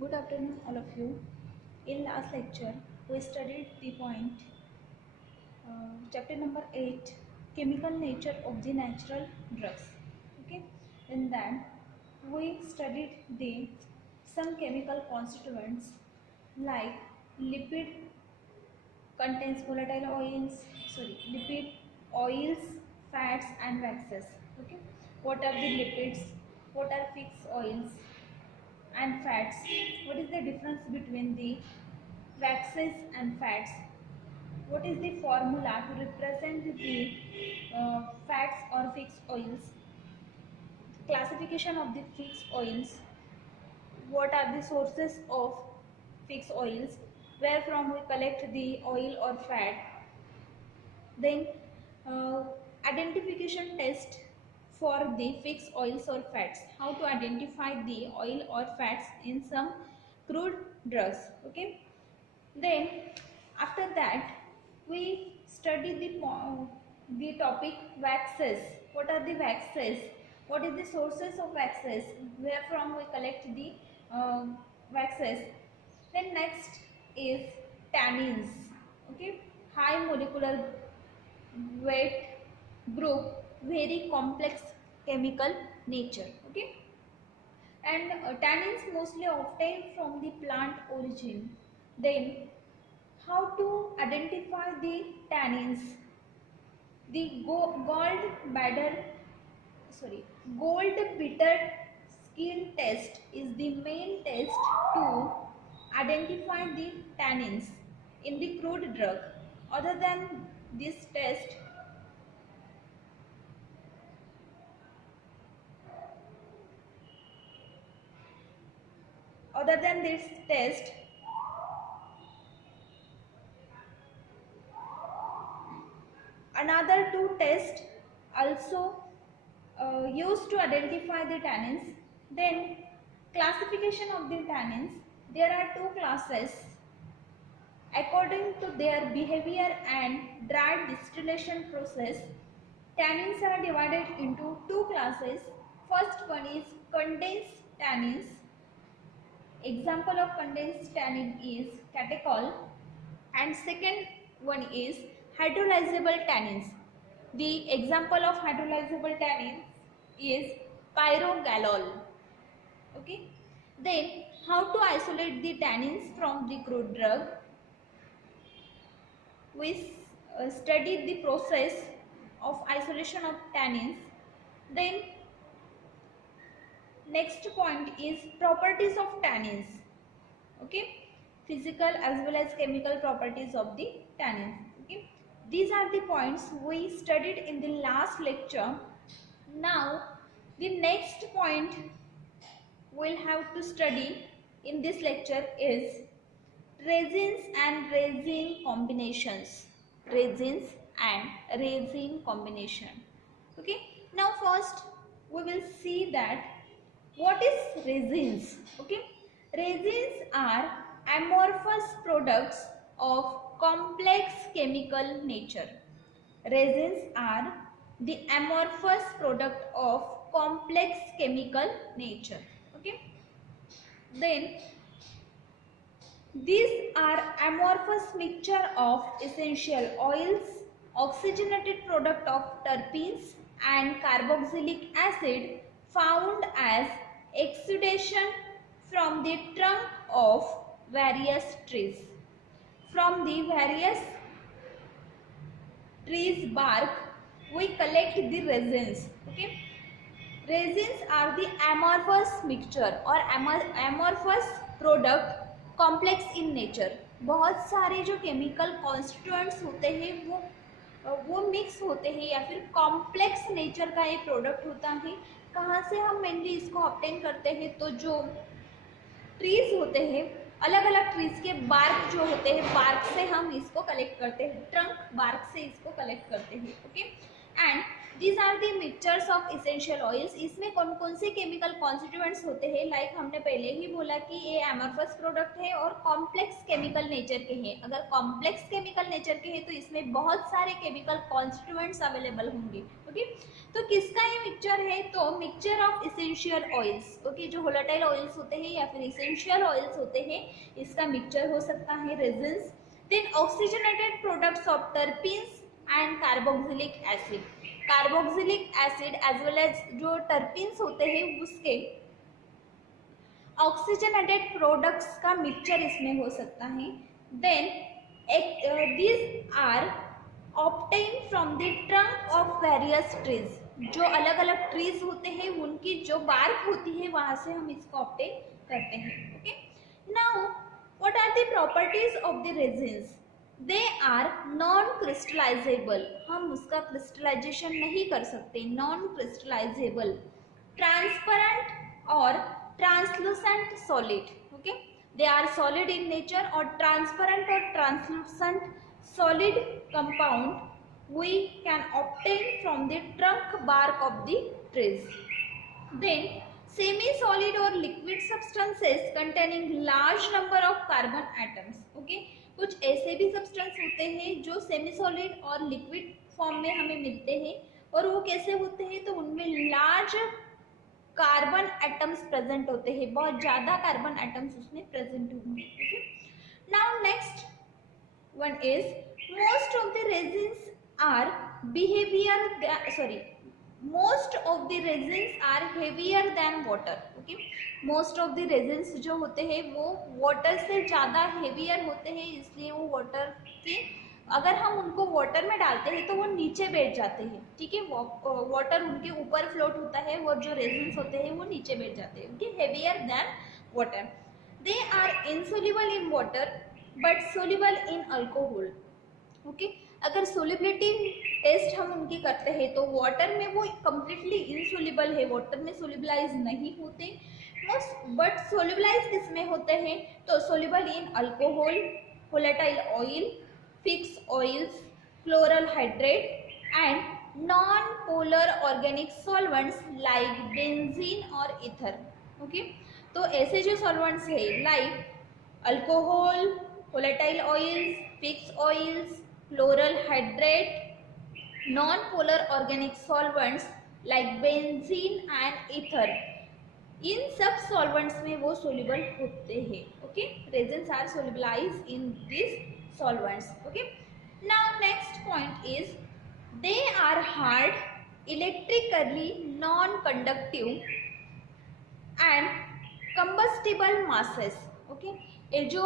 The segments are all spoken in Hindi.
Good afternoon, all of you. In last lecture, we studied the point, chapter number 8, chemical nature of the natural drugs. Okay, in that we studied the some chemical constituents like lipid contains volatile oils, lipid oils, fats, and waxes. Okay, what are the lipids? What are fixed oils and fats? What is the difference between the waxes and fats? What is the formula to represent the fats or fixed oils? Classification of the fixed oils. What are the sources of fixed oils? Where from we collect the oil or fat? Then uh, identification test for the fixed oils or fats. How to identify the oil or fats in some crude drugs. Okay. Then after that we study the topic waxes. What are the waxes? What is the sources of waxes? Where from we collect the waxes? Then next is tannins. Okay, high molecular weight group, very complex chemical nature. Okay, and tannins mostly obtained from the plant origin. Then how to identify the tannins? The gold bitter skin test is the main test to identify the tannins in the crude drug. Other than this test, other than this test, another two tests also used to identify the tannins. Then classification of the tannins. There are two classes according to their behavior and dry distillation process. Tannins are divided into two classes. First one is condensed tannins. Example of condensed tannin is catechol, and second one is hydrolyzable tannins. The example of hydrolyzable tannin is pyrogalol. Okay. Then how to isolate the tannins from the crude drug? We studied the process of isolation of tannins. Then next point is properties of tannins. Okay, physical as well as chemical properties of the tannins. Okay, these are the points we studied in the last lecture. Now the next point we'll have to study in this lecture is resins and resin combinations. Resins and resin combination. Okay, now first we will see that what is resins. Okay, resins are amorphous products of complex chemical nature. Resins are the amorphous product of complex chemical nature. Okay, then these are amorphous mixture of essential oils, oxygenated product of terpenes and carboxylic acid found as exudation from the trunk of various trees. From the various trees bark, we collect the resins. Okay, resins are the amorphous mixture or amorphous product complex in nature. बहुत सारे जो केमिकल कॉन्स्टिट्यूएंट्स होते हैं वो मिक्स होते हैं या फिर कॉम्प्लेक्स नेचर का एक प्रोडक्ट होता है. कहाँ से हम मेनली इसको ऑब्टेन करते हैं? तो जो ट्रीज होते हैं, अलग अलग ट्रीज के बार्क जो होते हैं, बार्क से हम इसको कलेक्ट करते हैं, ट्रंक बार्क से इसको कलेक्ट करते हैं. Okay, and these are the mixtures of essential oils. इसमें कौन कौन से केमिकल कॉन्स्टिट्यूएंट्स होते हैं? लाइक हमने पहले ही बोला कि ये एमरफस प्रोडक्ट है और कॉम्प्लेक्स केमिकल नेचर के हैं. अगर कॉम्प्लेक्स केमिकल नेचर के हैं तो इसमें बहुत सारे केमिकल कॉन्स्टिट्यूएंट्स अवेलेबल होंगे. ओके। तो किसका ये मिक्सचर है, तो mixture of essential oils, okay, जो वोलेटाइल ऑयल्स होते हैं या फिर इसेंशियल ऑयल्स होते हैं, इसका मिक्सचर हो सकता है resins. Then oxygenated products of terpenes and carboxylic acid, carboxylic acid as well as जो टर्पीन्स होते हैं उसके ऑक्सीजनेटेड प्रोडक्ट्स का मिक्सचर इसमें हो सकता है। Then these are obtained from the trunk of various trees, जो अलग अलग ट्रीज होते हैं उनकी जो बार्क होती है वहां से हम इसको ऑब्टेन करते हैं। Okay, now what are the properties of the resins, they are non crystallizable, हम उसका क्रिस्टलाइजेशन नहीं कर सकते, नॉन क्रिस्टलाइजेबल, ट्रांसपेरेंट और translucent solid, okay, they are solid in nature, और transparent और translucent solid compound we can obtain from the trunk bark of the trees. Then semi solid or liquid substances containing large number of carbon atoms, okay, कुछ ऐसे भी सब्सटेंस होते हैं जो सेमी सॉलिड और लिक्विड फॉर्म में हमें मिलते हैं, और वो कैसे होते हैं, तो उनमें लार्ज कार्बन एटम्स प्रेजेंट होते हैं, बहुत ज्यादा कार्बन एटम्स उसमें प्रेजेंट होंगे। Okay, now next one is most of the resins are most of the resins are heavier than water, okay, most of the resins जो होते हैं वो वाटर से ज़्यादा हेवियर होते हैं, इसलिए वो वाटर के अगर हम उनको वाटर में डालते हैं तो वो नीचे बैठ जाते हैं, ठीक है, वाटर उनके ऊपर फ्लोट होता है और जो रेजिन्स होते हैं वो नीचे बैठ जाते हैं, okay, heavier than water. They are insoluble in water but soluble in alcohol, okay, अगर सोल्युबिलिटी टेस्ट हम उनकी करते हैं तो वाटर में वो कम्प्लीटली इनसोल्युबल है, वाटर में सोल्युबलाइज नहीं होते, बट सोल्युबलाइज किस में होते हैं, तो soluble in alcohol, volatile oil, fix oils, chloral hydrate and non polar organic solvents like benzene और ईथर, ओके। तो ऐसे जो सॉल्वेंट्स है like alcohol, volatile oils, fix oils, chloral hydrate, non polar organic solvents like benzene and ether, इन सब सॉल्वेंट्स में वो सोल्यूबल होते हैं, okay, resins are solubilized in this solvents, okay. Now next point is they are hard, electrically non-conductive and combustible masses, okay, ये जो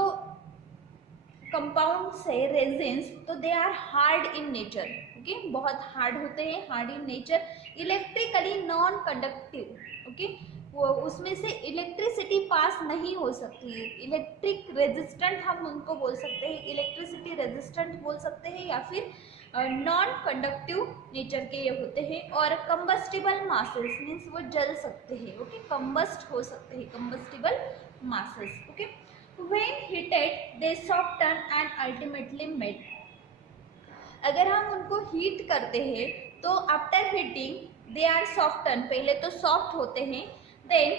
कंपाउंड्स है रेजिन्स, तो they are hard in nature, okay, बहुत हार्ड होते हैं, hard in nature, electrically non conductive, okay, वो उसमें से इलेक्ट्रिसिटी पास नहीं हो सकती है, इलेक्ट्रिक रेजिस्टेंट हम उनको बोल सकते हैं, इलेक्ट्रिसिटी रेजिस्टेंट बोल सकते हैं, या फिर नॉन कंडक्टिव नेचर के ये होते हैं, और कंबस्टिबल मासेस मीन्स वो जल सकते हैं, ओके, कंबस्ट हो सकते हैं, combustible masses, okay, when heated they soften and ultimately melt, अगर हम उनको हीट करते हैं तो after heating they are soften, पहले तो सॉफ्ट होते हैं, देन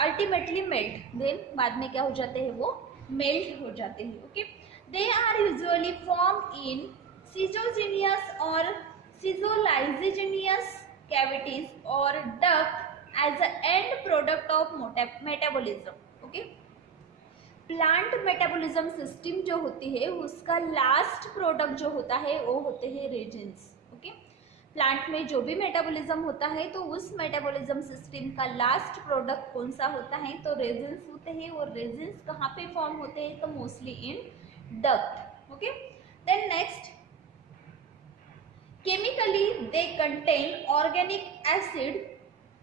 अल्टीमेटली मेल्ट, देन बाद में क्या हो जाते हैं, वो मेल्ट हो जाते हैं, okay. They are usually form in schizogenous और सीजोलाइजिजिनियस कैविटीज और duct as a end product of metabolism, okay. Plant metabolism system जो होती है उसका लास्ट प्रोडक्ट जो होता है वो होते हैं रेजिन्स, ओके। प्लांट में जो भी मेटाबॉलिज्म होता है तो उस मेटाबॉलिज्म सिस्टम का लास्ट प्रोडक्ट कौन सा होता है, तो रेजिन्स होते हैं, और रेजिन्स कहाँ पे फॉर्म होते हैं, तो mostly in duct, okay. Then next, chemically they contain organic acid,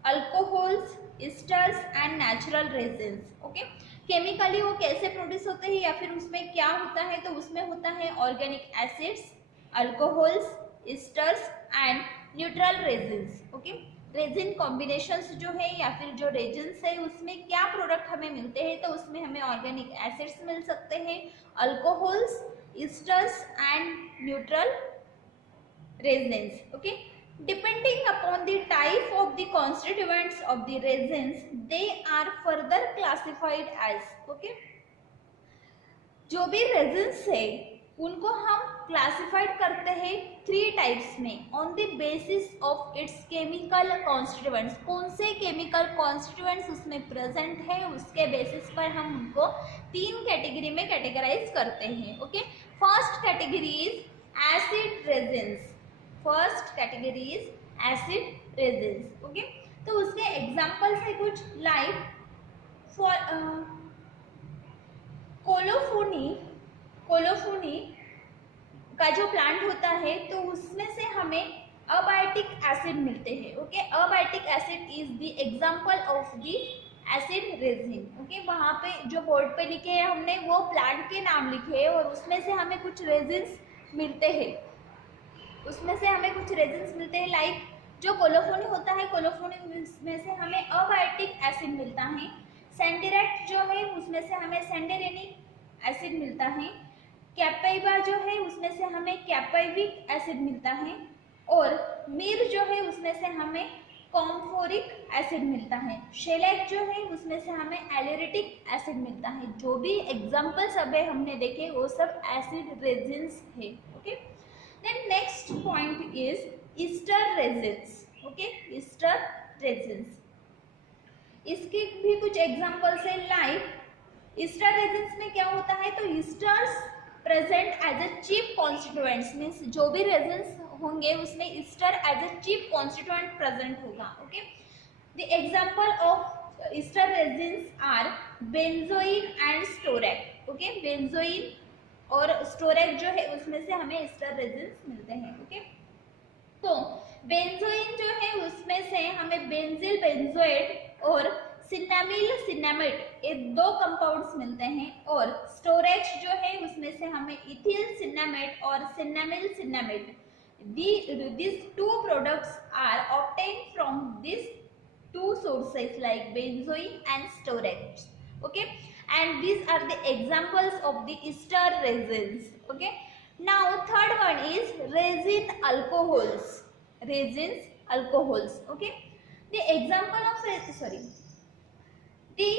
alcohols, esters and natural resins, okay. केमिकली वो कैसे प्रोड्यूस होते हैं या फिर उसमें क्या होता है, तो उसमें होता है organic acids, alcohols, esters and neutral resins, okay. Resin combinations जो है या फिर जो रेजिन्स है उसमें क्या प्रोडक्ट हमें मिलते हैं, तो उसमें हमें ऑर्गेनिक एसिड्स मिल सकते हैं, alcohols, esters and neutral resins, okay. Depending upon the type of the constituents of the resins, they are further classified as, okay. जो भी रेजिन्स है उनको हम क्लासिफाइड करते हैं 3 टाइप्स में on the basis of its chemical constituents. कौन से केमिकल कॉन्स्टिट्यूएंट्स उसमें प्रेजेंट है उसके बेसिस पर हम उनको 3 कैटेगरी में कैटेगराइज करते हैं। Okay, first category is acid resins. First category is acid resins. Okay, तो उसके एग्जांपल्स है कुछ लाइक कोलोफोनी का जो प्लांट होता है तो उसमें से हमें अबायोटिक एसिड मिलते हैं। Okay, abiotic acid is the example of the acid resin. Okay, वहाँ पे जो बोर्ड पे लिखे हैं हमने वो प्लांट के नाम लिखे हैं और उसमें से हमें कुछ रेजिन्स मिलते हैं। लाइक जो कोलोफोनी होता है, कोलोफोनी में से हमें अबायोटिक एसिड मिलता है। सेंडेरेट जो है उसमें से हमें सेंडेरेनिक एसिड मिलता है। कैपाइबा जो है उसमें से हमें कैपाइविक एसिड मिलता है। और मीर जो है उसमें से हमें कॉम्फोरिक एसिड मिलता है। शेलेक जो है उसमें से हमें एलेरेटिक एसिड मिलता है। जो भी एग्जाम्पल्स अभी हमने देखे वो सब एसिड रेजिन्स है। Okay, then next point is ester resins. Okay, ester resins, इसके भी कुछ एग्जाम्पल्स है। लाइक ईस्टर रेजिन्स में क्या होता है, तो esters present as a chief constituents, means जो भी रेजिन्स होंगे उसमें ester as a chief constituent present होगा। Okay, the example of ester resins are benzoin and storax. Okay, benzoin और स्टोरेक जो है उसमें से हमें ईस्टर रेजिन्स मिलते हैं। ओके, तो बेंजोइन जो है उसमें से हमें बेंजिल बेंजोएट और सिनामिल सिनामेट, ये 2 कंपाउंड्स मिलते हैं। और स्टोरेक्स जो है उसमें से हमें इथिल सिनामेट और सिनामिल सिनामेट, these 2 products are obtained from these 2 sources like benzoin and storex. Okay, and these are the examples of the ester resins. Okay, now third one is resin alcohols. Resins alcohols. Okay, the example of the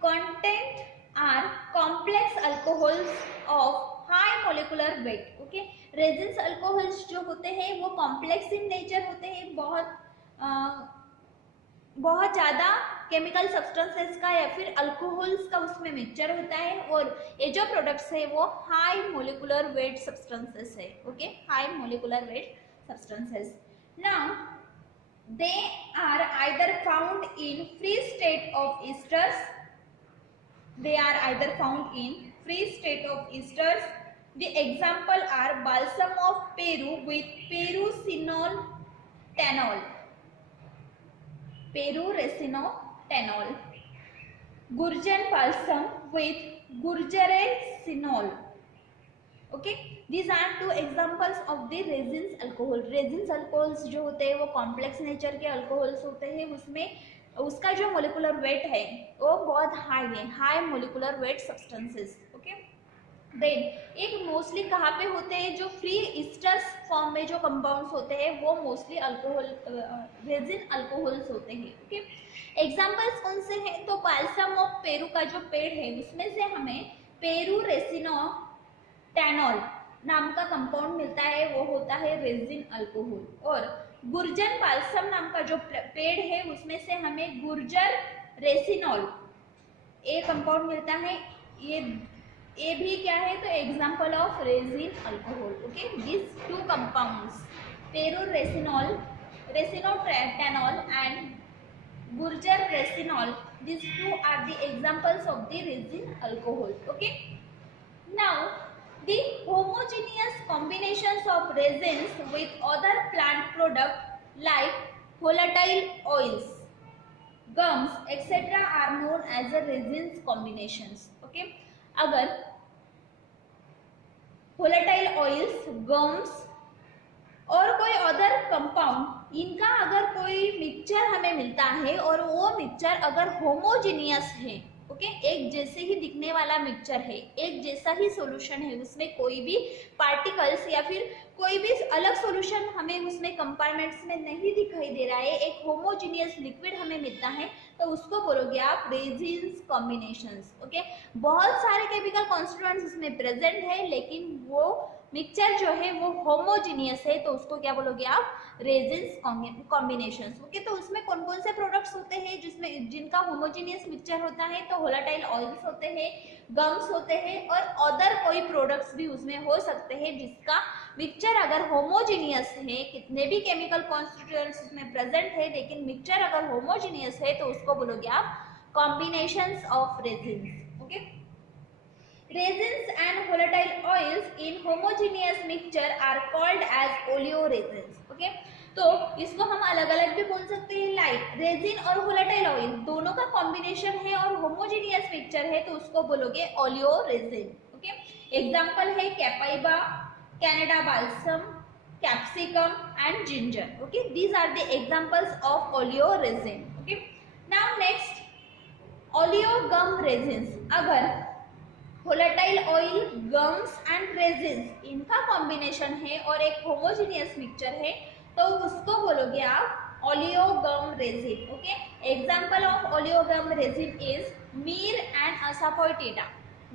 content are complex alcohols of high molecular weight. Okay, resins alcohols जो होते हैं वो कॉम्प्लेक्स इन नेचर होते हैं, बहुत ज़्यादा केमिकल सब्सटेंसेस का या फिर अल्कोहल्स का उसमें मिक्सचर होता है। और ये जो प्रोडक्ट्स है वो हाई मोलिकुलर वेट सब्सटेंसेस है। Okay, high molecular weight substances. Now they are either found in free state of esters. The example are balsam of Peru with Peruresinol tanol, Gurjan balsam with Gurjaresinol. Okay, these are 2 examples of the resins alcohol. resins alcohols जो होते हैं वो कॉम्प्लेक्स नेचर के अल्कोहल्स होते हैं, उसमें उसका जो मोलिकुलर वेट है वो बहुत हाई है, high molecular weight substances. Okay, then एक मोस्टली कहाँ पे होते हैं, जो फ्री ईस्टर्स फॉर्म में जो कंपाउंड्स होते हैं वो मोस्टली अल्कोहल रेजिन अल्कोहल्स होते हैं। ओके, एग्जाम्पल्स कौन से हैं, तो बाल्सम ऑफ पेरू का जो पेड़ है उसमें से हमें पेरूरेसिनो टैनॉल नाम का कंपाउंड मिलता है, वो होता है रेजिन अल्कोहल। और गुर्जर बाल्सम नाम का जो पेड़ है उसमें से हमें गुर्जर रेसिनॉल ए कंपाउंड मिलता है। ये भी क्या है, तो example of resin alcohol. Okay, this 2 compounds peruresinol, resinotannol and gurjuresinol, these 2 are the examples of the resin alcohol. Okay, now the homogeneous combinations of resins with other plant products like volatile oils, gums, etc. are known as the resins combinations. Okay, अगर volatile oils, gums और कोई अदर कंपाउंड, इनका अगर कोई मिक्सचर हमें मिलता है और वो मिक्सचर अगर होमोजेनियस है, ओके। एक जैसे ही दिखने वाला मिक्सचर है, एक जैसा ही सॉल्यूशन है, उसमें कोई भी पार्टिकल्स या फिर कोई भी अलग सॉल्यूशन हमें उसमें कंपार्टमेंट्स में नहीं दिखाई दे रहा है, एक होमोजीनियस लिक्विड हमें मिलता है, तो उसको बोलोगे आप रेजिन्स कॉम्बिनेशंस। ओके, बहुत सारे केमिकल कॉन्स्टिट्यूएंट्स उसमें प्रेजेंट है, लेकिन वो मिक्सचर जो है वो होमोजीनियस है, तो उसको क्या बोलोगे आप, रेजिन्स कॉम्बिनेशंस। ओके, तो उसमें कौन कौन से प्रोडक्ट्स होते हैं जिसमें जिनका होमोजीनियस मिक्सचर होता है, तो वोलेटाइल ऑयल्स होते हैं, गम्स होते हैं, और अदर कोई प्रोडक्ट्स भी उसमें हो सकते हैं जिसका मिक्सचर अगर होमोजीनियस है, कितने भी केमिकल कॉन्स्टिट्यूएंट्स उसमें प्रेजेंट है, लेकिन मिक्सचर अगर होमोजीनियस है तो उसको बोलोगे आप combinations of resins. Okay, resins and volatile oils in homogeneous mixture are called as oleoresins। Okay, तो इसको हम अलग अलग भी बोल सकते हैं, लाइक रेजिन और वोलेटाइल ऑयल दोनों का कॉम्बिनेशन है और होमोजेनियस मिक्सचर है, तो उसको बोलोगे ओलियोरेजिन। ओके, एग्जांपल है copaiba, Canada balsam, capsicum and ginger. Okay, these are the examples of oleoresin. Okay, now next oleogum resins. अगर volatile oil, gums and resins इनका कॉम्बिनेशन है और एक होमोजेनियस मिक्सचर है, तो उसको बोलोगे आप oleogum resin. Okay, example of oleogum resin is myrrh and asafoetida,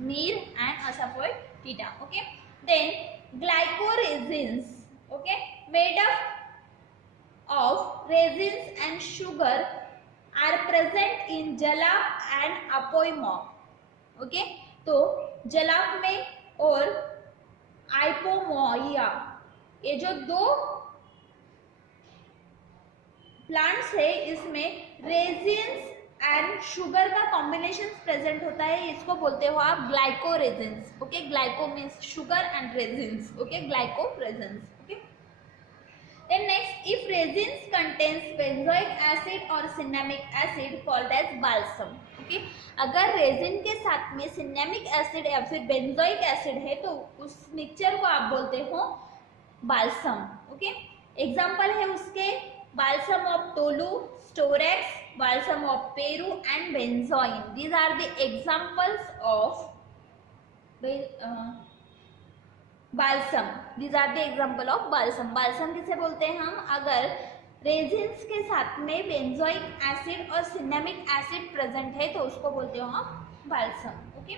myrrh and asafoetida. Okay, then glycoresins, okay, made up of resins and sugar are present in jalap and ipomoea. ओके, तो जलाप में और आइपोमोइया, ये जो दो प्लांट्स है, इसमें रेजिन्स एंड शुगर का कॉम्बिनेशन प्रेजेंट होता है, इसको बोलते हो आप glycoresins. Okay, glyco means sugar and resins. Okay, glycoresins. Okay, then next, if resins contains benzoic acid or cinnamic acid called as balsam। Okay, अगर रेजिन के साथ में सिनेमिक एसिड या फिर बेंजोइक एसिड है, तो उस मिक्सचर को आप बोलते हो बाल्सम। ओके, एग्जांपल है उसके balsam of tolu, storax, balsam of Peru and benzoin. These are the examples of balsam. These are the example of balsam. Balsam किसे बोलते हैं हम, अगर रेजिन्स के साथ में बेंजोइक एसिड और सिनेमिक एसिड प्रेजेंट है, तो उसको बोलते हो हम balsam. Okay,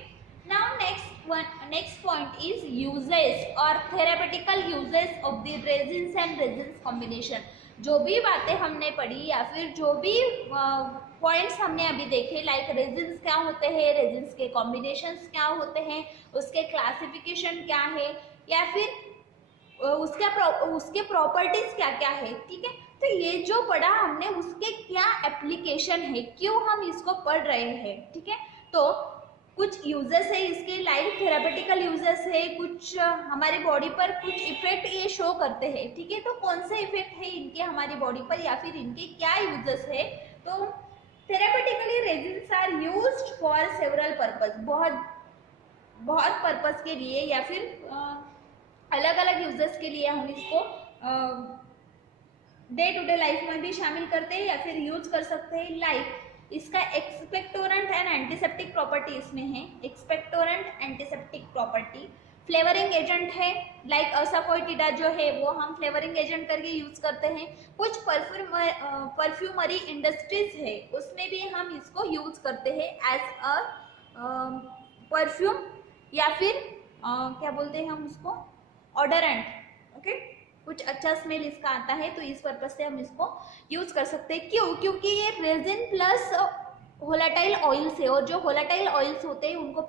now next point is uses और therapeutical uses of the resins and resins combination. जो भी बातें हमने पढ़ी या फिर जो भी पॉइंट्स हमने अभी देखे, लाइक रेजिन्स क्या होते हैं, रेजिन्स के कॉम्बिनेशंस क्या होते हैं, उसके क्लासिफिकेशन क्या है, या फिर उसके प्रॉपर्टीज क्या क्या है, ठीक है। तो ये जो पढ़ा हमने, उसके क्या एप्लीकेशन है, क्यों हम इसको पढ़ रहे हैं, ठीक है। तो कुछ यूजेस है इसके, लाइक थेरापेटिकल यूजेस है, कुछ हमारी बॉडी पर कुछ इफेक्ट ये शो करते हैं, ठीक है। तो कौन से इफेक्ट है इनके हमारी बॉडी पर, या फिर इनके क्या यूजेस है। तो therapeutically resins are used for several purpose, बहुत पर्पस के लिए, या फिर अलग अलग यूजेस के लिए हम इसको डे टू डे लाइफ में भी शामिल करते हैं या फिर यूज कर सकते हैं। लाइक इसका एक्सपेक्टोरेंट एंड एंटीसेप्टिक प्रॉपर्टी इसमें है, expectorant antiseptic property. Flavouring agent है, लाइक असाफोइटिडा जो है वो हम फ्लेवरिंग एजेंट करके यूज करते हैं। कुछ परफ्यूमरी इंडस्ट्रीज है, उसमें भी हम इसको यूज करते हैं एज अ परफ्यूम, या फिर क्या बोलते हैं हम उसको, ऑडरेंट। ओके, कुछ अच्छा स्मेल इसका आता है, तो इस पर्पज से हम इसको यूज कर सकते हैं। क्यों, क्योंकि ये रेजिन प्लस वोलेटाइल ऑयल्स है, और जो वोलेटाइल ऑयल्स होते हैं उनको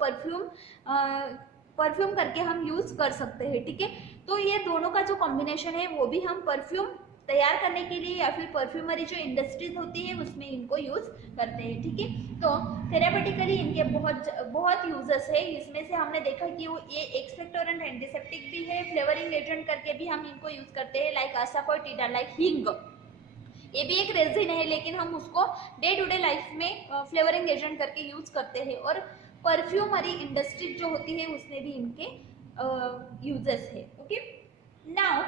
परफ्यूम करके हम यूज कर सकते हैं, ठीक है। तो ये दोनों का जो कॉम्बिनेशन है वो भी हम परफ्यूम तैयार करने के लिए या फिर परफ्यूमरी जो इंडस्ट्रीज होती है उसमें इनको यूज करते हैं, ठीक है। तो थेरापेटिकली इनके बहुत यूजेस है। इसमें से हमने देखा कि वो ये एक्सपेक्टोरेंट एंटीसेप्टिक भी है, फ्लेवरिंग एजेंट करके भी हम इनको यूज करते हैं, लाइक असाफोइटिडा, लाइक हींग, ये भी एक रेजिन है, लेकिन हम उसको डे टू डे लाइफ में फ्लेवरिंग एजेंट करके यूज करते हैं। और परफ्यूमरी इंडस्ट्री जो होती है उसमें भी इनके यूजेस है। Okay, now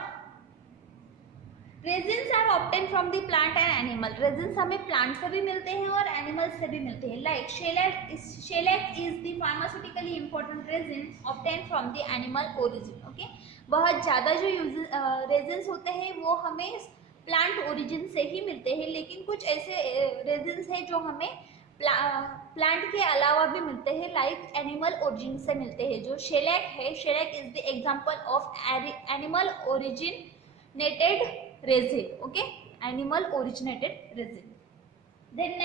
resins are obtain from the plant and animal. Resins हमें प्लांट से भी मिलते हैं और एनिमल से भी मिलते हैं। Like shellac is the pharmaceutically important resin obtain from the animal origin. Okay, बहुत ज़्यादा जो रेजिन्स होते हैं वो हमें प्लांट ओरिजिन से ही मिलते हैं, लेकिन कुछ ऐसे रेजिन्स हैं जो हमें प्लांट के अलावा भी मिलते हैं, लाइक एनिमल ओरिजिन से मिलते हैं। जो शेलेक है, shellac is the example of animal originated resin. Okay, animal originated resin. Then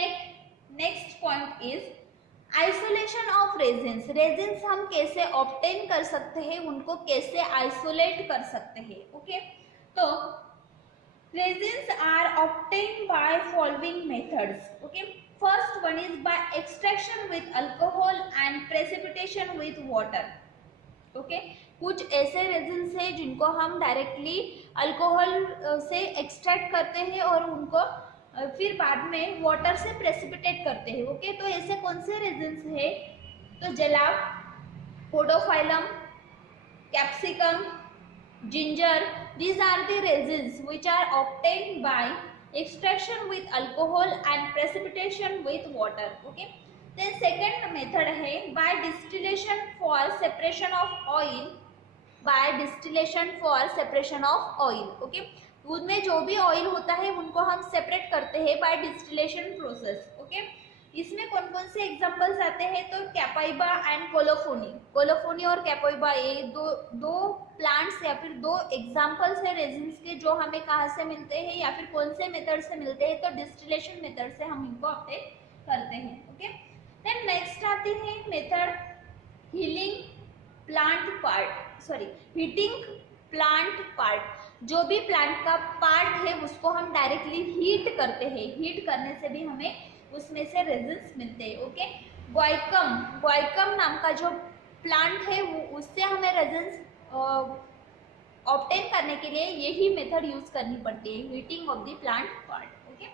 next point is isolation of resins. Resins हम कैसे ऑब्टेन कर सकते हैं, उनको कैसे आइसोलेट कर सकते हैं। ओके, तो resins are obtained by following methods. Okay, first one is by extraction with alcohol and precipitation with water. Okay, कुछ ऐसे रेजिन्स हैं जिनको हम डायरेक्टली अल्कोहल से एक्सट्रैक्ट करते हैं और उनको फिर बाद में वाटर से प्रेसिपिटेट करते हैं। ओके, तो ऐसे कौन से रेजिन्स हैं? तो jalap, podophyllum, capsicum, ginger, these are the resins which are obtained by extraction with alcohol and precipitation with water. Okay, then second method है by distillation for separation of oil, by distillation for separation of oil. Okay, दूध में जो भी ऑयल होता है उनको हम सेपरेट करते हैं by distillation process. Okay, इसमें कौन कौन से एग्जांपल्स आते हैं? तो कैपाइबा एंड कोलोफोनी। कोलोफोनी और कैपाइबा ये दो प्लांट्स या फिर दो एग्जांपल्स है रेजिन्स के, जो हमें कहाँ से मिलते हैं या फिर कौन से मेथड से मिलते हैं? तो डिस्टिलेशन मेथड से हम इनको ऑब्टेन करते हैं। ओके, देन नेक्स्ट आती है मेथड हीटिंग प्लांट पार्ट। जो भी प्लांट का पार्ट है उसको हम डायरेक्टली हीट करते हैं। हीट करने से भी हमें उसमें से रेजिन्स मिलते हैं। ओके, ग्वाइकम नाम का जो प्लांट है वो उससे हमें रेजिन्स ऑब्टेन करने के लिए यही मेथड यूज करनी पड़ती है, heating of the plant part. Okay,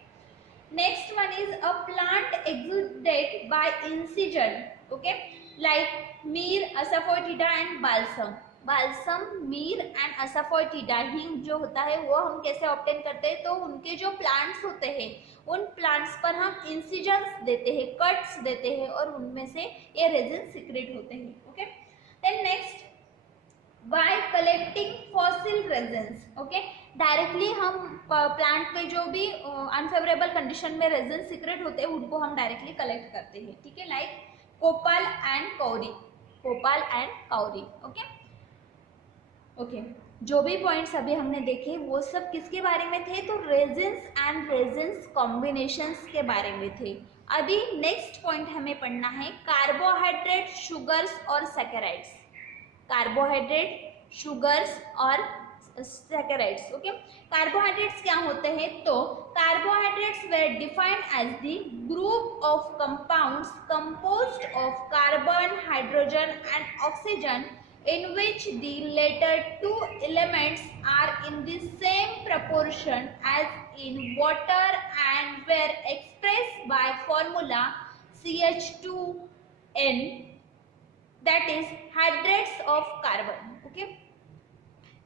next one is a plant exudate by incision. Okay, like myrrh, asafoetida and balsam. Balsam, myrrh and asafoetida हींग जो होता है वो हम कैसे ऑब्टेन करते हैं? तो उनके जो प्लांट्स होते हैं उन प्लांट्स पर हम इंसिजन्स देते हैं, कट्स देते हैं और उनमें से ये रेजिन सीक्रेट होते हैं। Okay, then next by collecting fossil resins. Okay, directly हम प्लांट पे जो भी अनफेवरेबल कंडीशन में रेजिन सीक्रेट होते हैं उनको हम डायरेक्टली कलेक्ट करते हैं। ठीक है, लाइक कोपाल एंड काउरी। ओके, जो भी पॉइंट्स अभी हमने देखे वो सब किसके बारे में थे? तो रेजिन्स एंड रेजिन्स कॉम्बिनेशंस के बारे में थे। अभी नेक्स्ट पॉइंट हमें पढ़ना है कार्बोहाइड्रेट, शुगर्स और सैकेराइड्स। कार्बोहाइड्रेट, शुगर्स और सैकेराइड्स। ओके, कार्बोहाइड्रेट्स क्या होते हैं? तो carbohydrates were defined as the group of compounds composed of carbon, hydrogen and oxygen in which the later two elements are in the same proportion as in water and were expressed by formula CH2N, that is hydrates of carbon. Okay,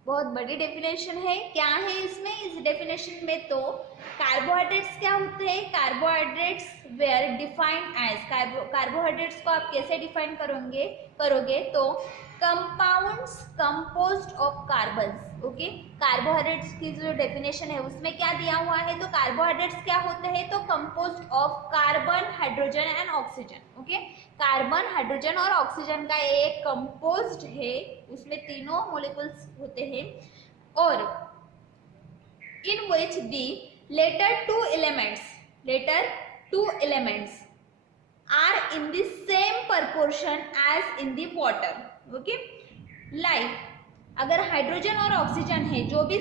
बहुत बड़ी डेफिनेशन है। क्या है इसमें? इस डेफिनेशन में तो कार्बोहाइड्रेट्स क्या होते हैं? Carbohydrates were defined as, carbohydrates को आप कैसे डिफाइन करोगे? तो compounds composed of carbons. Okay, carbohydrates की जो डेफिनेशन है उसमें क्या दिया हुआ है? तो कार्बोहाइड्रेट्स क्या होते हैं? तो composed of carbon, hydrogen and oxygen. Okay, carbon, hydrogen और ऑक्सीजन का एक कंपोज्ड है, उसमें तीनों मॉलिक्यूल्स होते हैं और इन विच दी later two elements are in the same proportion as in the water. Okay, like अगर हाइड्रोजन और ऑक्सीजन है, जो भी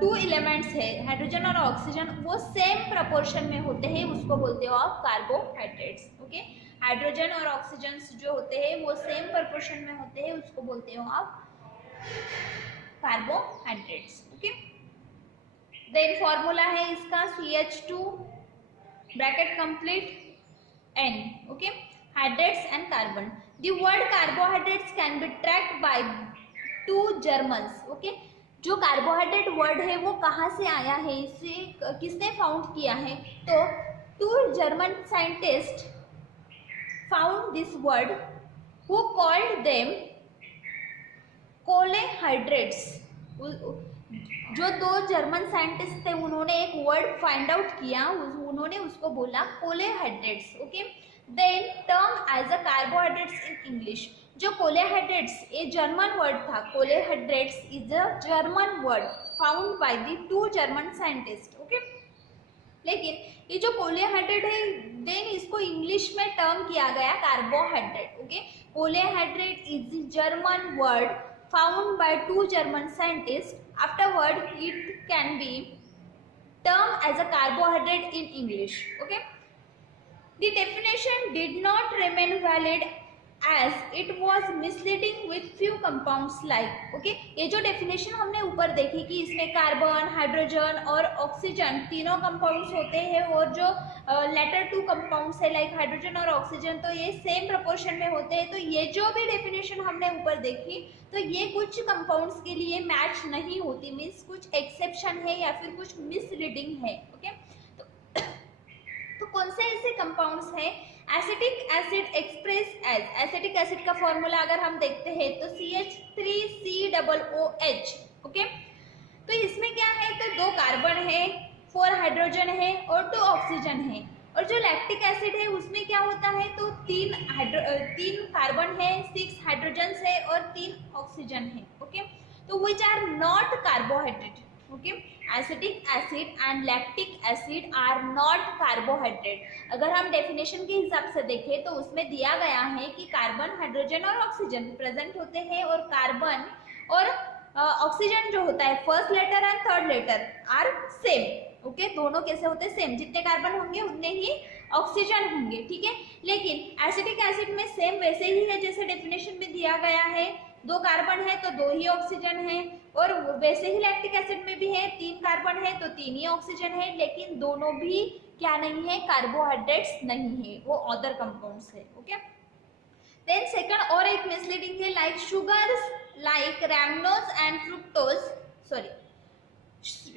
टू एलिमेंट्स है हाइड्रोजन और ऑक्सीजन, वो सेम प्रपोर्शन में होते हैं, उसको बोलते हो आप कार्बोहाइड्रेट्स। ओके, हाइड्रोजन और ऑक्सीजन जो होते हैं वो सेम प्रपोर्शन में होते हैं, उसको बोलते हो आप कार्बोहाइड्रेट्स। ओके, देन फॉर्मूला है इसका CH2 bracket complete N. Okay, hydrates and carbon. The word carbohydrates can be tracked by two Germans. Okay, जो कार्बोहाइड्रेट वर्ड है वो कहाँ से आया है, इसे किसने फाउंड किया है? तो 2 German scientist found this word who called them kohlehydrates. जो 2 जर्मन साइंटिस्ट थे उन्होंने एक वर्ड फाइंड आउट किया, उन्होंने उसको बोला kohlehydrates. Okay, then term as a carbohydrates in English. जो कोलेहाइड्रेट्स ये जर्मन वर्ड था, kohlehydrates is a German word found by the 2 German scientist. Okay, लेकिन ये जो कोलेहाइड्रेट है देन इसको इंग्लिश में टर्म किया गया carbohydrate. Okay, kohlehydrate is German word found by 2 German scientists. Afterward, it can be termed as a carbohydrate in English. Okay. The definition did not remain valid as it was misleading with few compounds like. Okay. ये जो definition हमने ऊपर देखी कि इसमें कार्बन, हाइड्रोजन और ऑक्सीजन तीनों कंपाउंड्स होते हैं और जो लेटर 2 कंपाउंड्स है लाइक हाइड्रोजन और ऑक्सीजन तो ये सेम प्रोपोर्शन में होते हैं। तो ये जो भी डेफिनेशन हमने ऊपर देखी तो ये कुछ कंपाउंड्स के लिए मैच नहीं होती, मीन्स कुछ एक्सेप्शन है या फिर कुछ मिसरीडिंग है। ओके, तो कौन से ऐसे कंपाउंड्स हैं? Acetic acid express as, acetic acid का फॉर्मूला अगर हम देखते हैं तो CH3COOH। ओके, तो इसमें क्या है तो 2 कार्बन है, 4 हाइड्रोजन है और 2 ऑक्सीजन है। और जो लैक्टिक एसिड है उसमें क्या होता है तो 3 कार्बन है, 6 हाइड्रोजन है और 3 ऑक्सीजन है। ओके, तो which are not carbohydrate. Okay, acetic acid and lactic acid are not carbohydrate. अगर हम डेफिनेशन के हिसाब से देखें तो उसमें दिया गया है कि कार्बन, हाइड्रोजन और ऑक्सीजन प्रेजेंट होते हैं और कार्बन और ऑक्सीजन जो होता है first letter and third letter are same. Okay, दोनों कैसे होते हैं? सेम, जितने कार्बन होंगे उतने ही ऑक्सीजन होंगे। ठीक है, लेकिन एसिटिक एसिड में सेम वैसे ही है जैसे डेफिनेशन में दिया गया है, 2 कार्बन है तो 2 ही ऑक्सीजन है और वैसे ही लैक्टिक एसिड में भी है 3 कार्बन है तो 3 ही ऑक्सीजन है, लेकिन दोनों भी क्या नहीं है? कार्बोहाइड्रेट्स नहीं है, वो अदर कंपाउंड्स है। ओके, देन सेकंड और एक मिसलीडिंग है like sugars like rhamnose and fructose, sorry,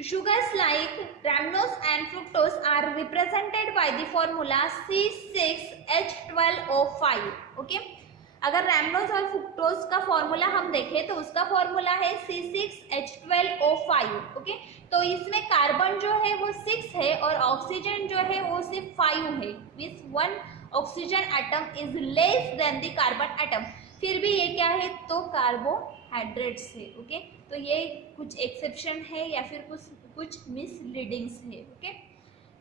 sugars like rhamnose and fructose are represented by the formula C6H12O5. Okay, अगर रैमनोज और फ्रुक्टोज का फॉर्मूला हम देखें तो उसका फॉर्मूला है C6H12O5। ओके, तो इसमें कार्बन जो है वो 6 है और ऑक्सीजन जो है वो सिर्फ 5 है, means 1 oxygen atom is less than the carbon atom. फिर भी ये क्या है तो कार्बोहाइड्रेट्स है। ओके, तो ये कुछ एक्सेप्शन है या फिर कुछ मिसलीडिंग्स है। ओके,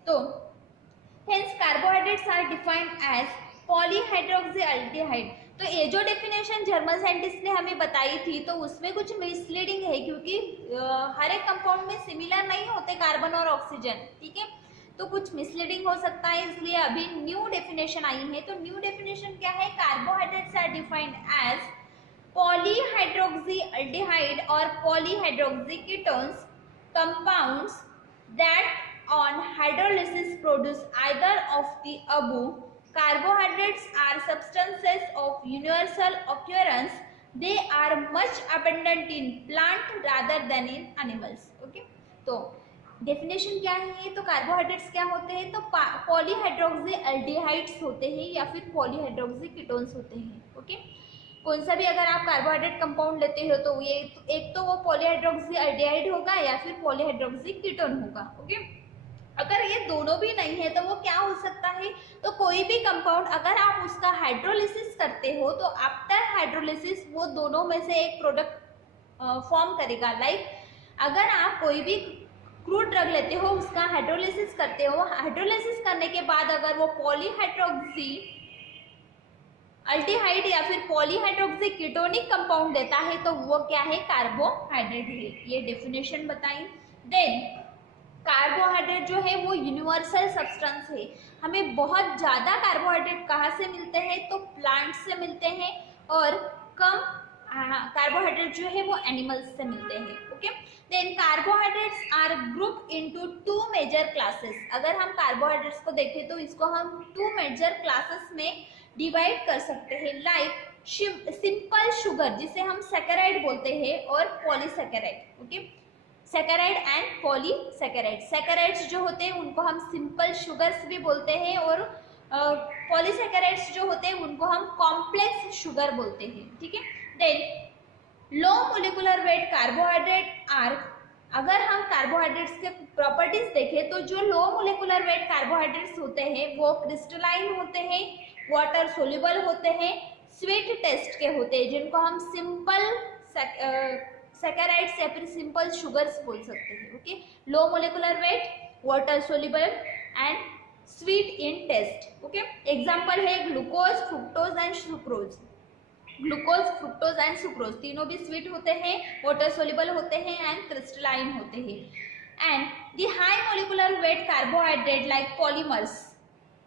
तो hence carbohydrates are defined as polyhydroxyaldehyde. तो ये जो डेफिनेशन जर्मन साइंटिस्ट ने हमें बताई थी तो उसमें कुछ मिसलीडिंग है क्योंकि हर एक कंपाउंड में सिमिलर नहीं होते कार्बन और ऑक्सीजन। ठीक है, तो कुछ मिसलीडिंग हो सकता है, इसलिए अभी न्यू डेफिनेशन आई है। तो न्यू डेफिनेशन क्या है? Carbohydrates are defined as polyhydroxyaldehyde or polyhydroxy ketones compounds that on hydrolysis produce either of the above. Carbohydrates are substances of universal occurrence. They are much abundant in plant rather than in animals. Okay, तो डेफिनेशन क्या है? तो कार्बोहाइड्रेट्स क्या होते हैं तो पॉलीहाइड्रोक्सी एल्डिहाइड्स होते हैं या फिर पॉलीहाइड्रोक्सी कीटोन्स होते हैं। ओके, कौन सा भी अगर आप कार्बोहाइड्रेट कंपाउंड लेते हो तो ये एक तो वो पॉलीहाइड्रोक्सी एल्डिहाइड होगा या फिर पॉलीहाइड्रोक्सी कीटोन होगा। ओके, अगर ये दोनों भी नहीं है तो वो क्या हो सकता है? तो कोई भी कंपाउंड अगर आप उसका हाइड्रोलिसिस करते हो तो आफ्टर हाइड्रोलिसिस वो दोनों में से एक प्रोडक्ट फॉर्म करेगा। लाइक अगर आप कोई भी क्रूड ड्रग लेते हो उसका हाइड्रोलिसिस करते हो, हाइड्रोलिसिस करने के बाद अगर वो पॉलीहाइड्रोक्सी अल्डिहाइड या फिर पॉलीहाइड्रोक्सी कीटोनिक कंपाउंड देता है तो वो क्या है? कार्बोहाइड्रेट है। ये डेफिनेशन बताई। देन कार्बोहाइड्रेट जो है वो यूनिवर्सल सब्सटेंस है। हमें बहुत ज़्यादा कार्बोहाइड्रेट कहाँ से मिलते हैं? तो प्लांट से मिलते हैं और कम कार्बोहाइड्रेट जो है वो एनिमल्स से मिलते हैं। Okay, then carbohydrates are group into 2 major classes. अगर हम कार्बोहाइड्रेट्स को देखें तो इसको हम 2 मेजर क्लासेस में डिवाइड कर सकते हैं, लाइक सिंपल शुगर जिसे हम सैकेराइड बोलते हैं और polysaccharide. Okay, saccharide and polysaccharide. Saccharides जो होते हैं उनको हम सिंपल शुगर्स भी बोलते हैं और पॉलीसैकेराइड्स जो होते हैं उनको हम कॉम्प्लेक्स शुगर बोलते हैं। ठीक है, then low molecular weight carbohydrate are, अगर हम कार्बोहाइड्रेट्स के प्रॉपर्टीज देखें तो जो लो मोलिकुलर वेट कार्बोहाइड्रेट्स होते हैं वो क्रिस्टलाइन होते हैं, वाटर सोल्यूबल होते हैं, स्वीट टेस्ट के होते हैं, जिनको हम सिंपल सैकेराइड्स या फिर सिंपल शुगर्स बोल सकते हैं। Okay, low molecular weight, water soluble and sweet in taste. Okay, example है glucose, fructose and sucrose. Glucose, fructose and sucrose तीनों भी स्वीट होते हैं, वाटर सोल्यूबल होते हैं एंड क्रिस्टलाइन होते हैं। And the high molecular weight carbohydrate like polymers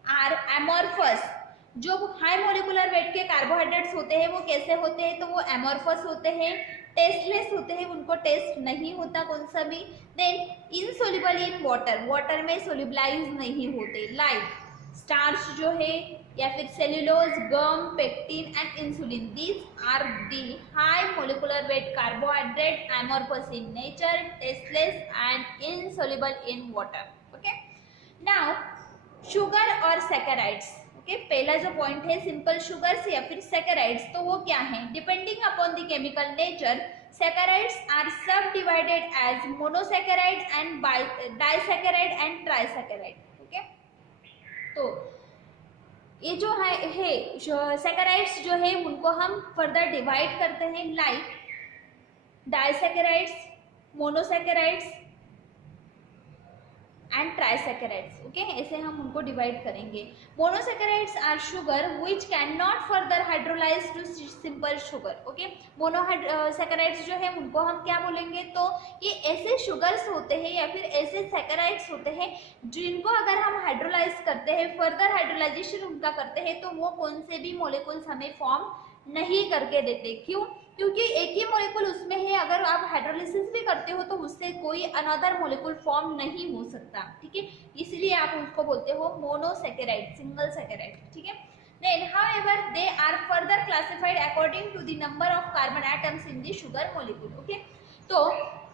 are amorphous. जो हाई मोलिकुलर वेट के कार्बोहाइड्रेट्स होते हैं वो कैसे होते हैं, तो वो एमॉर्फस होते हैं, टेस्टलेस होते हैं, उनको टेस्ट नहीं होता कौन सा भी। Then insoluble in water, water में सोल्यूबलाइज नहीं होते, लाइक स्टार्च जो है या फिर cellulose, gum, pectin and insulin. These are the high molecular weight carbohydrate, amorphous in nature, tasteless and insoluble in water. Okay, now sugar और सैकेराइड्स। ओके, पहला जो पॉइंट है सिंपल शुगर्स या फिर सैकेराइड्स, तो वो क्या है, depending upon the chemical nature saccharides are subdivided as monosaccharide and disaccharide and trisaccharide. Okay, तो ये जो है सैकेराइड्स जो है उनको हम फर्दर डिवाइड करते हैं like disaccharides, monosaccharides and trisaccharides. Okay, ऐसे हम उनको डिवाइड करेंगे। Monosaccharides are sugar which cannot further hydrolyse to simple sugar. Okay, monosaccharides जो है उनको हम क्या बोलेंगे, तो ये ऐसे शुगर्स होते हैं या फिर ऐसे सैकेराइड्स होते हैं जिनको अगर हम हाइड्रोलाइज करते हैं, फर्दर हाइड्रोलाइजेशन उनका करते हैं, तो वो कौन से भी मॉलिक्यूल्स हमें फॉर्म नहीं करके देते। क्यों, क्योंकि एक ही मॉलिक्यूल उसमें है, अगर आप हाइड्रोलिसिस भी करते हो तो उससे कोई अनदर मॉलिक्यूल फॉर्म नहीं हो सकता। ठीक है, इसलिए आप उसको बोलते हो मोनोसैकेराइड, सिंगल सैकेराइड। ठीक है, then however they are further classified according to the number of carbon atoms in the sugar molecule. Okay, तो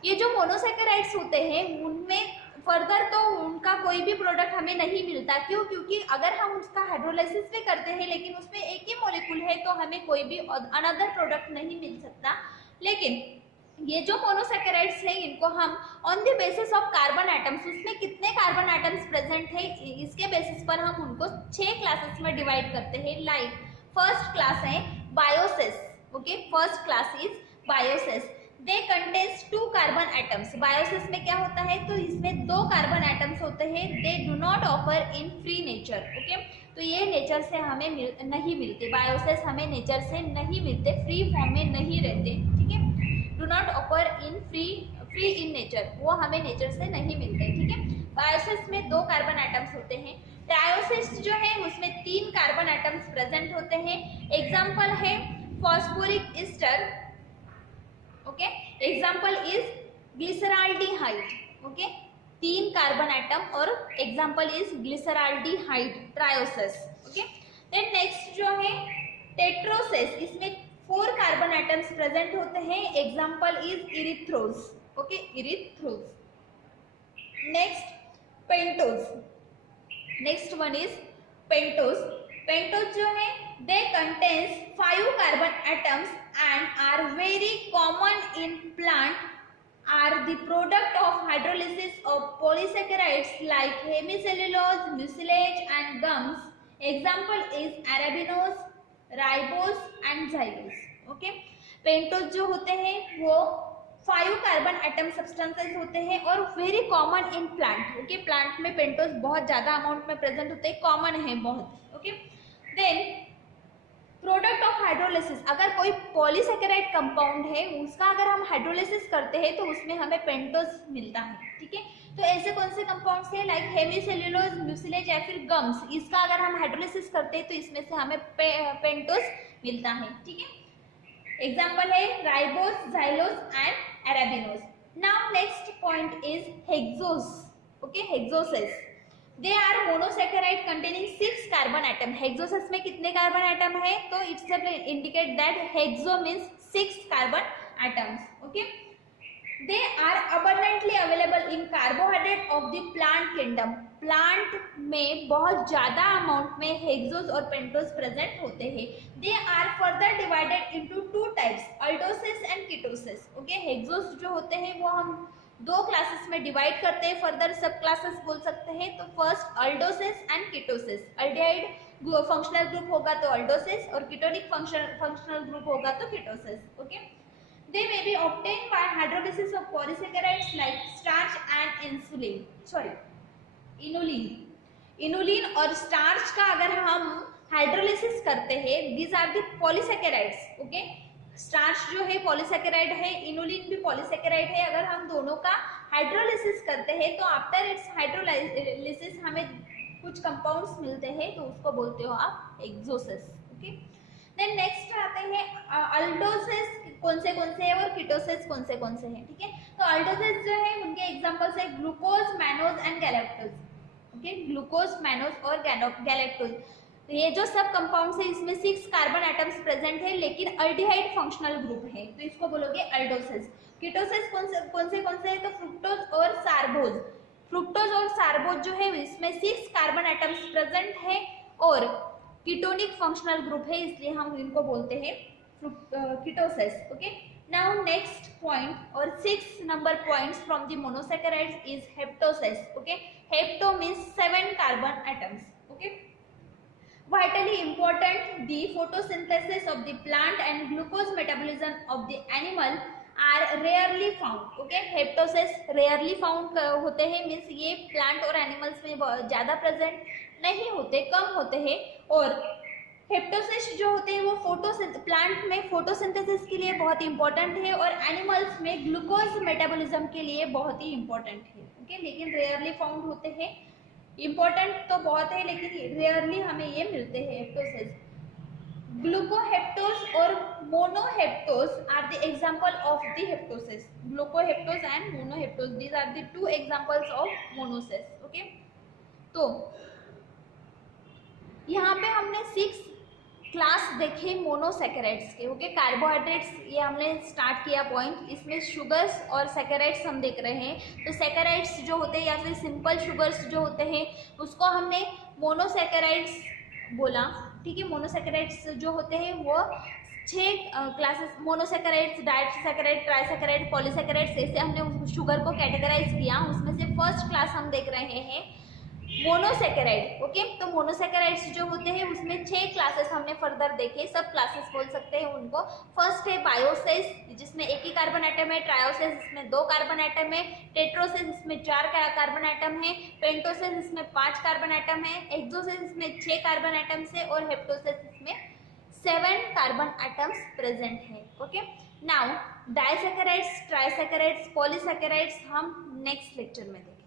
ये जो मोनोसैकेराइड्स होते हैं उनमें फर्दर तो उनका कोई भी प्रोडक्ट हमें नहीं मिलता। क्यों, क्योंकि अगर हम उसका हाइड्रोलाइसिस भी करते हैं लेकिन उसमें एक ही मॉलिक्यूल है तो हमें कोई भी अनदर प्रोडक्ट नहीं मिल सकता। लेकिन ये जो मोनोसैकेराइड्स है इनको हम on the basis of carbon atoms, उसमें कितने कार्बन एटम्स प्रेजेंट है इसके बेसिस पर हम उनको 6 क्लासेस में डिवाइड करते हैं। लाइक फर्स्ट क्लास है Biosys. Okay, first class is Biosys. They contains 2 carbon atoms. Biosys में क्या होता है, तो इसमें 2 कार्बन एटम्स होते हैं। They do not offer in free nature. Okay, तो ये नेचर से हमें नहीं मिलते, बायोसिस हमें नेचर से नहीं मिलते, फ्री फॉर्म में नहीं रहते। ठीक है, do not offer in free in nature, वो हमें नेचर से नहीं मिलते। ठीक है, बायोसिस में 2 कार्बन एटम्स होते हैं। ट्रायोसिस जो है उसमें 3 कार्बन एटम्स प्रेजेंट होते हैं। एग्जाम्पल है phosphoric ester. Okay, example is glyceraldehyde. Okay, 3 carbon atom और example is glyceraldehyde, trioses. Okay, then next जो है टेट्रोसिस, इसमें 4 कार्बन एटम्स प्रेजेंट होते हैं। Example is erythrose. Okay, erythrose. Next pentose, next one is pentose. Pentose जो है they contains 5 carbon atoms and are very common in plant, are the product of hydrolysis of polysaccharides like hemicellulose, mucilage and gums. Example is arabinose, ribose and xylose. Okay, pentose जो होते हैं वो 5 कार्बन एटम सब्सटेंसेस होते हैं और very common in plant. Okay, plant में पेंटोज बहुत ज्यादा अमाउंट में प्रेजेंट होते हैं, कॉमन है बहुत। Okay, then product of hydrolysis, अगर कोई पॉलीसैकेराइड कंपाउंड है उसका अगर हम हाइड्रोलिसिस करते हैं तो उसमें हमें पेंटोज मिलता है। ठीक है, तो ऐसे कौन से कंपाउंड्स है लाइक हेमीसेल्यूलोज, म्यूसिलेज या फिर गम्स, इसका अगर हम हाइड्रोलिसिस करते हैं तो इसमें से हमें पेंटोज मिलता है। ठीक है, एग्जाम्पल है ribose, xylose and arabinose. Now next point is hexose. Okay, hexoses they are monosaccharide containing 6 carbon atom. Hexoses में कितने कार्बन एटम है? तो it's indicate that hexo means 6 carbon atoms. Okay, they are abundantly available in carbohydrate of the plant kingdom. Plant में बहुत ज्यादा अमाउंट में हेक्सोस और पेंटोस प्रेजेंट होते हैं। They are further divided into 2 types, aldoses and ketoses. Okay, hexose जो होते हैं वो हम 2 क्लासेस में डिवाइड करते हैं, फर्दर सब क्लासेस बोल सकते हैं। तो first aldoses and ketoses. Aldehyde functional group होगा तो अल्डोसिस और कीटोनिक फंक्शनल ग्रुप होगा तो ketoses. Okay, they may be obtained by hydrolysis of polysaccharides like starch and inulin. Inulin और स्टार्च का अगर हम हाइड्रोलिसिस करते हैं, these are the polysaccharides. Okay, starch जो है पॉलीसैकेराइड है, इनुलिन भी पॉलीसैकेराइड है। अगर हम दोनों का हाइड्रोलिसिस करते हैं तो आफ्टर इट्स हाइड्रोलिसिस हमें कुछ कंपाउंड्स मिलते हैं, तो उसको बोलते हो आप एक्सोसिस। ओके, देन नेक्स्ट आते हैं अल्डोसिस कौन से हैं और कीटोसिस कौन से हैं। ठीक है, तो अल्डोसिस जो है उनके एग्जांपल्स है glucose, mannose and galactose. Okay, glucose, mannose और गैलेक्टोज, ये जो सब कंपाउंड्स है इसमें 6 कार्बन एटम्स प्रेजेंट है लेकिन अल्डिहाइड फंक्शनल ग्रुप है, तो इसको बोलोगे अल्डोसिस। कीटोसिस कौन से है? तो फ्रुक्टोज और सार्बोज। फ्रुक्टोज और सार्बोज जो है इसमें 6 कार्बन एटम्स प्रेजेंट है और कीटोनिक फंक्शनल ग्रुप है, इसलिए हम इनको बोलते हैं ketoses. Okay, now next point और 6 number points from the monosaccharides is heptoses. Okay, hepto means 7 carbon atoms. Okay, vitally important, the photosynthesis of the plant and glucose metabolism of the animal are rarely found. Okay, हेप्टोसिस rarely found होते हैं, मीन्स ये प्लांट और एनिमल्स में ज़्यादा प्रेजेंट नहीं होते, कम होते हैं। और हेप्टोसिस जो होते हैं वो प्लांट में फोटोसिंथेसिस के लिए बहुत इंपॉर्टेंट है और एनिमल्स में ग्लूकोज मेटाबॉलिज्म के लिए बहुत ही इंपॉर्टेंट है। ओके, लेकिन रेयरली फाउंड होते हैं। इंपॉर्टेंट तो बहुत है लेकिन रेयरली हमें ये मिलते हैं हेप्टोसिस। ग्लूकोहेप्टोस और monoheptose are the example of the heptoses. Glucoheptose and monoheptose, these are the 2 examples of monoses. Okay, तो यहाँ पे हमने 6 क्लास देखे मोनोसैकेराइड्स के। ओके, कार्बोहाइड्रेट्स ये हमने स्टार्ट किया पॉइंट, इसमें शुगर्स और सैकेराइड्स हम देख रहे हैं। तो सैकेराइड्स जो होते हैं या फिर सिंपल शुगर्स जो होते हैं उसको हमने मोनोसैकेराइड्स बोला। ठीक है, मोनोसैकेराइड्स जो होते हैं वो 6 क्लासेस, मोनोसैकेराइड्स, डाइसैकेराइड, ट्राइसैकेराइड, पॉलीसैकेराइड्स, ऐसे हमने शुगर को कैटेगराइज किया। उसमें से फर्स्ट क्लास हम देख रहे हैं मोनोसैकेराइड। ओके, तो मोनोसैकेराइड्स जो होते हैं उसमें 6 क्लासेस हमने फर्दर देखे, सब क्लासेस बोल सकते हैं उनको। फर्स्ट है बायोसिस जिसमें 1 ही कार्बन एटम है, ट्रायोसिस इसमें 2 कार्बन एटम है, टेट्रोसिस इसमें 4 कार्बन एटम है, पेंटोसिस इसमें 5 कार्बन एटम है, एक्सोसिस इसमें 6 कार्बन एटम्स है और हेप्टोसिस इसमें 7 कार्बन एटम्स प्रेजेंट है। ओके, नाउ डाइसैकेराइड्स, ट्राइसैकेराइड्स, पॉलीसैकेराइड्स हम नेक्स्ट लेक्चर में देखेंगे।